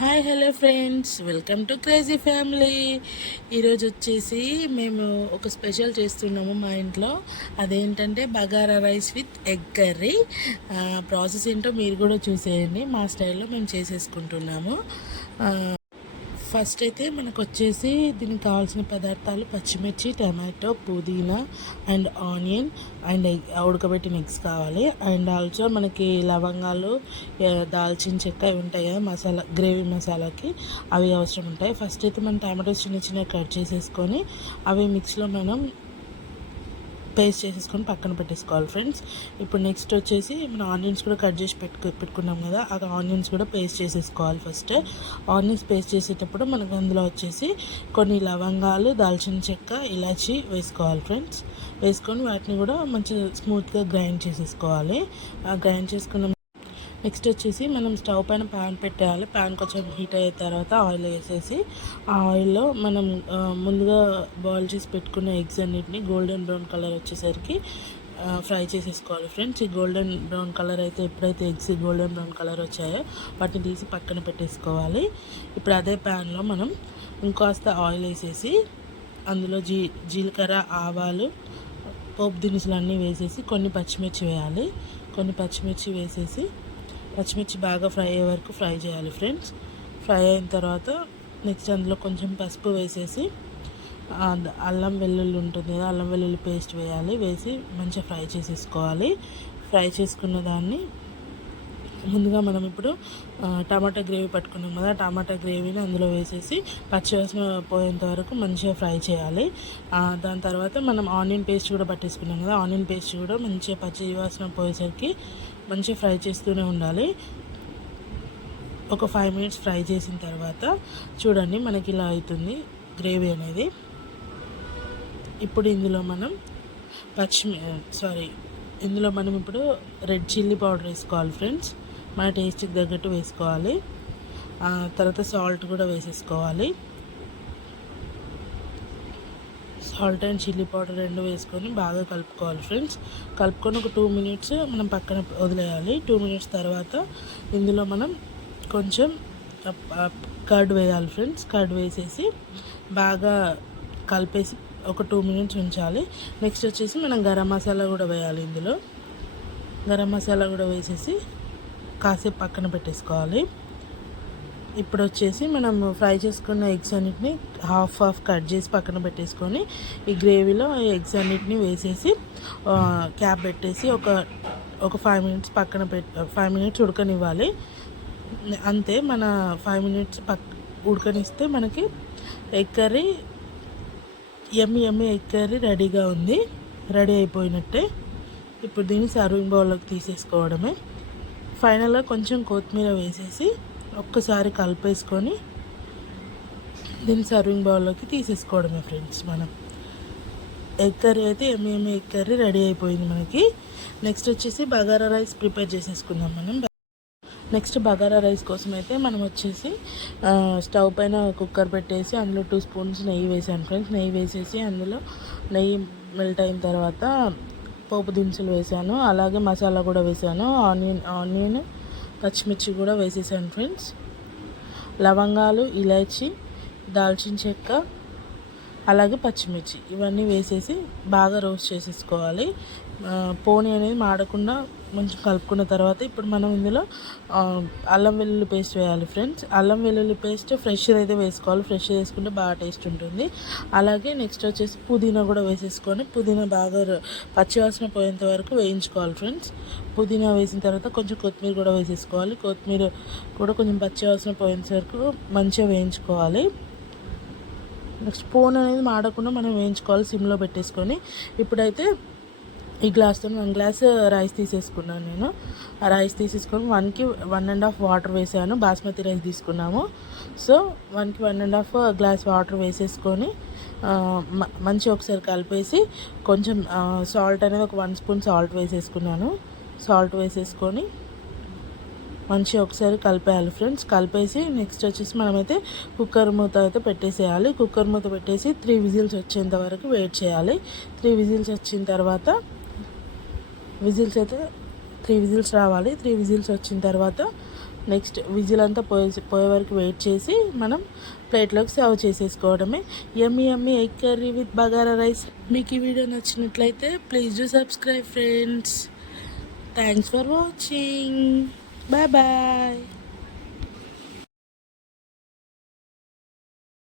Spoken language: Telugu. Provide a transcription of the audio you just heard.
Hi hello friends, welcome to crazy family. ఈరోజు వచ్చేసి మేము ఒక స్పెషల్ చేస్తున్నాము మా ఇంట్లో. అదేంటంటే bagara rice with egg curry. Process ఏంటో మీరు కూడా చూసేయండి. మా స్టైల్లో మేము చేసేసుకుంటున్నాము. ఫస్ట్ అయితే మనకు వచ్చేసి దీనికి కావాల్సిన పదార్థాలు పచ్చిమిర్చి, టమాటో, పుదీనా అండ్ ఆనియన్ అండ్ ఉడకబెట్టిన ఎగ్స్ కావాలి. అండ్ ఆల్సో మనకి లవంగాలు, దాల్చిన చెక్క ఇవి ఉంటాయి కదా మసాలా, గ్రేవీ మసాలాకి అవి అవసరం ఉంటాయి. ఫస్ట్ అయితే మనం టమాటోస్ చిన్న చిన్నగా కట్ చేసేసుకొని అవి మిక్స్లో మనం పేస్ట్ చేసేసుకొని పక్కన పెట్టేసుకోవాలి ఫ్రెండ్స్. ఇప్పుడు నెక్స్ట్ వచ్చేసి మనం ఆనియన్స్ కూడా కట్ చేసి పెట్టుకున్నాం కదా, ఆ ఆనియన్స్ కూడా పేస్ట్ చేసేసుకోవాలి. ఫస్ట్ ఆనియన్స్ పేస్ట్ చేసేటప్పుడు మనకు అందులో వచ్చేసి కొన్ని లవంగాలు, దాల్చిన చెక్క, ఇలాచి వేసుకోవాలి ఫ్రెండ్స్. వేసుకొని వాటిని కూడా మంచిగా స్మూత్గా గ్రైండ్ చేసేసుకోవాలి. ఆ గ్రైండ్ చేసుకున్న నెక్స్ట్ వచ్చేసి మనం స్టవ్ పైన ప్యాన్ పెట్టేయాలి. ప్యాన్ కొంచెం హీట్ అయిన తర్వాత ఆయిల్ వేసేసి ఆ ఆయిల్లో మనం ముందుగా బాయిల్ చేసి పెట్టుకున్న ఎగ్స్ అన్నిటిని గోల్డెన్ బ్రౌన్ కలర్ వచ్చేసరికి ఫ్రై చేసేసుకోవాలి ఫ్రెండ్స్. ఈ గోల్డెన్ బ్రౌన్ కలర్ అయితే ఎప్పుడైతే ఎగ్స్ గోల్డెన్ బ్రౌన్ కలర్ వచ్చాయో వాటిని తీసి పక్కన పెట్టేసుకోవాలి. ఇప్పుడు అదే ప్యాన్లో మనం ఇంకాస్త ఆయిల్ వేసేసి అందులో జీలకర్ర, ఆవాలు, పోపు దినుసులు అన్నీ వేసేసి కొన్ని పచ్చిమిర్చి వేయాలి. కొన్ని పచ్చిమిర్చి వేసేసి పచ్చిమిర్చి బాగా ఫ్రై అయ్యే వరకు ఫ్రై చేయాలి ఫ్రెండ్స్. ఫ్రై అయిన తర్వాత నెక్స్ట్ అందులో కొంచెం పసుపు వేసేసి అల్లం వెల్లుల్లి ఉంటుంది కదా, అల్లం వెల్లుల్లి పేస్ట్ వేయాలి. వేసి మంచిగా ఫ్రై చేసేసుకోవాలి. ఫ్రై చేసుకున్న దాన్ని ముందుగా మనం ఇప్పుడు టమాటా గ్రేవీ పట్టుకున్నాం కదా, టమాటా గ్రేవీని అందులో వేసేసి పచ్చివాసన పోయేంత వరకు మంచిగా ఫ్రై చేయాలి. దాని తర్వాత మనం ఆనియన్ పేస్ట్ కూడా పట్టేసుకున్నాం కదా, ఆనియన్ పేస్ట్ కూడా మంచిగా పచ్చివాసన పోయేసరికి మంచిగా ఫ్రై చేస్తూనే ఉండాలి. ఒక 5 మినిట్స్ ఫ్రై చేసిన తర్వాత చూడండి మనకి ఇలా అవుతుంది గ్రేవీ అనేది. ఇప్పుడు ఇందులో మనం ఇందులో మనం ఇప్పుడు రెడ్ చిల్లీ పౌడర్ వేసుకోవాలి ఫ్రెండ్స్. మన టేస్ట్కి తగ్గట్టు వేసుకోవాలి. తర్వాత సాల్ట్ కూడా వేసేసుకోవాలి. సాల్ట్ అండ్ చిల్లీ పౌడర్ రెండు వేసుకొని బాగా కలుపుకోవాలి ఫ్రెండ్స్. కలుపుకొని ఒక 2 మినిట్స్ మనం పక్కన వదిలేయాలి. 2 మినిట్స్ తర్వాత ఇందులో మనం కొంచెం కర్డ్ వేయాలి ఫ్రెండ్స్. కర్డ్ వేసేసి బాగా కలిపేసి ఒక 2 మినిట్స్ ఉంచాలి. నెక్స్ట్ వచ్చేసి మనం గరం మసాలా కూడా వేయాలి. ఇందులో గరం మసాలా కూడా వేసేసి కాసేపు పక్కన పెట్టేసుకోవాలి. ఇప్పుడు వచ్చేసి మనం ఫ్రై చేసుకున్న ఎగ్స్ అన్నిటిని హాఫ్ కట్ చేసి పక్కన పెట్టేసుకొని ఈ గ్రేవీలో ఎగ్స్ అన్నిటిని వేసేసి క్యాప్ పెట్టేసి ఒక 5 మినిట్స్ 5 మినిట్స్ ఉడకనివ్వాలి. అంతే, మన 5 మినిట్స్ ఉడకనిస్తే మనకి ఎగ్ కర్రీ యమ్మీ ఎగ్ కర్రీ రెడీగా ఉంది. రెడీ అయిపోయినట్టే. ఇప్పుడు దీన్ని సర్వింగ్ బౌల్లోకి తీసేసుకోవడమే. ఫైనల్గా కొంచెం కొత్తిమీర వేసేసి ఒక్కసారి కలిపేసుకొని దీన్ని సర్వింగ్ బౌల్లోకి తీసేసుకోవడమే ఫ్రెండ్స్. మనం ఎగ్ కర్రీ అయితే యమ్మీ ఎగ్ కర్రీ రెడీ అయిపోయింది మనకి. నెక్స్ట్ వచ్చేసి బగారా రైస్ ప్రిపేర్ చేసేసుకుందాం మనం. నెక్స్ట్ బగారా రైస్ కోసం అయితే మనం వచ్చేసి స్టవ్ పైన కుక్కర్ పెట్టేసి అందులో 2 స్పూన్స్ నెయ్యి వేసాను ఫ్రెండ్స్. నెయ్యి వేసేసి అందులో నెయ్యి మెల్ట్ అయిన తర్వాత పోపు దినుసులు వేసాను, అలాగే మసాలా కూడా వేసాను. ఆనియన్ పచ్చిమిర్చి కూడా వేసేసాను ఫ్రెండ్స్. లవంగాలు, ఇలాచి, దాల్చిన చెక్క, అలాగే పచ్చిమిర్చి ఇవన్నీ వేసేసి బాగా రోస్ట్ చేసేసుకోవాలి. పోనీ అనేది మాడకుండా మంచిగా కలుపుకున్న తర్వాత ఇప్పుడు మనం ఇందులో అల్లం వెల్లుల్లి పేస్ట్ వేయాలి ఫ్రెండ్స్. అల్లం వెల్లుల్లి పేస్ట్ ఫ్రెష్ అయితే వేసుకోవాలి. ఫ్రెష్ వేసుకుంటే బాగా టేస్ట్ ఉంటుంది. అలాగే నెక్స్ట్ వచ్చేసి పుదీనా కూడా వేసేసుకొని పుదీనా బాగా పచ్చివాసన పోయేంత వరకు వేయించుకోవాలి ఫ్రెండ్స్. పుదీనా వేసిన తర్వాత కొంచెం కొత్తిమీర కూడా వేసేసుకోవాలి. కొత్తిమీర కూడా కొంచెం పచ్చివాసన పోయేంత వరకు మంచిగా వేయించుకోవాలి. నెక్స్ట్ పోన్ అనేది మాడకుండా మనం వేయించుకోవాలి సిమ్లో పెట్టేసుకొని. ఇప్పుడైతే ఈ గ్లాస్తో 1 గ్లాస్ రైస్ తీసేసుకున్నాను నేను. ఆ రైస్ తీసేసుకొని 1కి 1.5 వాటర్ వేసాను. బాస్మతి రైస్ తీసుకున్నాము. సో 1కి 1.5 గ్లాస్ వాటర్ వేసేసుకొని మంచిగా ఒకసారి కలిపేసి కొంచెం సాల్ట్ అనేది ఒక 1 స్పూన్ సాల్ట్ వేసేసుకున్నాను. సాల్ట్ వేసేసుకొని మంచిగా ఒకసారి కలిపేయాలి ఫ్రెండ్స్. కలిపేసి నెక్స్ట్ వచ్చేసి మనమైతే కుక్కర్ మూత అయితే పెట్టేసేయాలి. కుక్కర్ మూత పెట్టేసి 3 విజిల్స్ వచ్చేంత వరకు వెయిట్ చేయాలి. 3 విజిల్స్ వచ్చిన తర్వాత విజిల్స్ అయితే 3 విజిల్స్ రావాలి. 3 విజిల్స్ వచ్చిన తర్వాత నెక్స్ట్ విజిల్ అంతా పోయే వరకు వెయిట్ చేసి మనం ప్లేట్లోకి సర్వ్ చేసేసుకోవడమే. Yummy yummy egg curry with bagara rice. మీకు ఈ వీడియో నచ్చినట్లయితే please do subscribe friends. Thanks for watching. Bye bye.